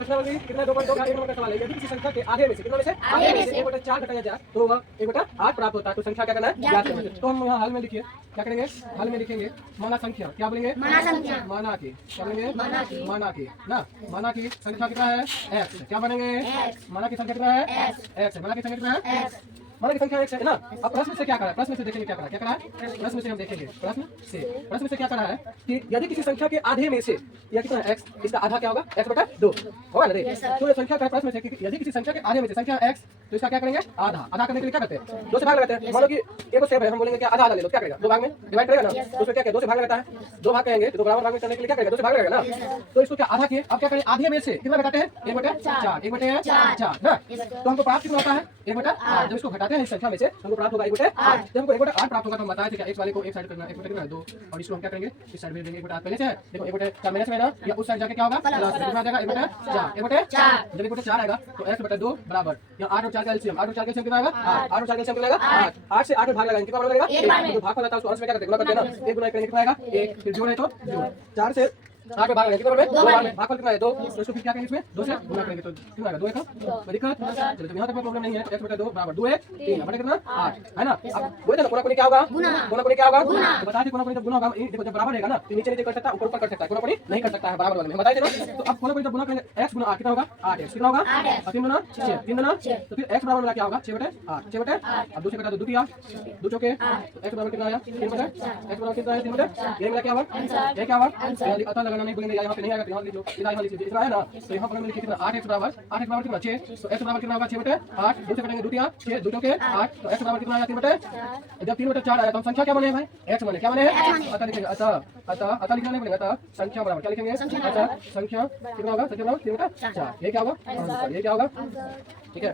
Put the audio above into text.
कितना 2.2 का 1 नंबर का सवाल है। यदि किसी संख्या के आधे में से कितना में से 1/4 घटाया जाए तो वह 1/8 प्राप्त होता है। तो संख्या क्या करना है ज्ञात करना है। तो हम यहाँ हल में लिखिए क्या करेंगे, हल में लिखेंगे माना संख्या, क्या बोलेंगे माना की, क्या बोलेंगे माना की ना, माना की संख्या कितना है x, क्या बनेंगे माना की संख्या कितना है x, माना की संख्या कितना है माना की संख्या x है ना। अब प्रश्न से क्या करा है, प्रश्न से देखेंगे क्या करा है, प्रश्न से हम देखेंगे, प्रश्न से क्या करा है कि यदि किसी संख्या के आधे में से यह कितना है x, इसका आधा क्या होगा x/2 होगा ना। तो ये संख्या का प्रश्न से यदि किसी संख्या के आधे में से संख्या x, तो इसका क्या करेंगे आधा, आधा करने के लिए क्या करते हैं 2 से भाग लगाते हैं। मान लो कि एक सेव है, हम बोलेंगे क्या आधा आधा ले लो, क्या करेगा 2 भाग में डिवाइड करेगा ना। तो उसमें क्या क्या 2 से भाग लगाता है, 2 भाग कहेंगे तो बराबर भाग में करने के लिए क्या करेगा 2 से भाग लगेगा ना। तो इसको क्या आधा किए, अब क्या करें आधे में से कितना घटाते हैं 1/4 1/4 ना। तो हमको प्राप्त कितना होता है 1/8। जब इसको घटाते हैं इस संख्या में से हमको प्राप्त होगा 1/8। जब हमको 1/8 प्राप्त होगा तो हम बताए थे क्या x वाले को एक साइड करना, 1/2 और इसको हम क्या करेंगे इस साइड में देंगे 1/8 पहले से है। देखो 1/4 माइनस में ना, या उस साइड जाके क्या होगा प्लस, कितना आ जाएगा 1/4 जब 1/4 आएगा तो x/2 बराबर या 8 और 4 का एलसीएम, 8 और 4 का एलसीएम कितना आएगा 8, 8 और 4 का एलसीएम कितना आएगा 8 से 8 में भाग लगाएंगे कितना बनेगा 1। तो भाग हो जाता है उसको अंश में क्या करते हैं गुणा करते हैं ना, 1 गुना करेंगे कितना आएगा 1, फिर जोड़े तो जोड़ 4 से 8 में भाग लगाएंगे कितना बनेगा 2 बार में, भागफल कितना है 2। तो इसको फिर क्या करेंगे इसमें 2 से गुणा करेंगे तो कितना आएगा 2 1 कोई दिक्कत चलो। तो यहाँ तक कोई प्रॉब्लम नहीं है। x/2 बराबर 2 1 3 बटे कितना 8 है ना। अब बोले ना कोना कोनी क्या होगा कोना कोनी क्या होगा तो बता दें कोना कोनी जब गुना होगा देखो जब बराबर रहेगा ना तो नीचे नीचे कर सकता है ऊपर ऊपर कर सकता है, कोना कोनी नहीं कर सकता है बराबर वाले में बताइए ना। तो अब कोना कोनी जब गुना करेंगे x गुना 8 कितना होगा 8x कितना होगा 3 गुना 6 3 गुना तो फिर x बराबर वाला क्या होगा 6/8 6/8। अब 2 से घटा दो 2 दिया 2 चौके तो x बराबर कितना आया 3/8, x बराबर कितना आया 3/8। ये मेरा क्या होगा ये क्या होगा पता लगाना नहीं बोलेंगे यहाँ पे नहीं आएगा तो यहाँ लिख लो इधर यहाँ लिख इतना है ना। तो यहाँ पर लिखिए कितना 8x बराबर कितना 6, तो x बराबर कितना होगा 6/8 2 से कटेंगे 2 दिया 6 2 चौके 8 तो x बराबर कितना आया 3/8। जब 3/4 आया तो हम संख्या क्या बने भाई x बने, क्या बने अतः लिखेंगे अतः लिखना नहीं पड़ेगा अतः संख्या बराबर क्या लिखेंगे अतः संख्या कितना होगा संख्या बराबर 3/4। ये क्या होगा ये क्या होगा ठीक है।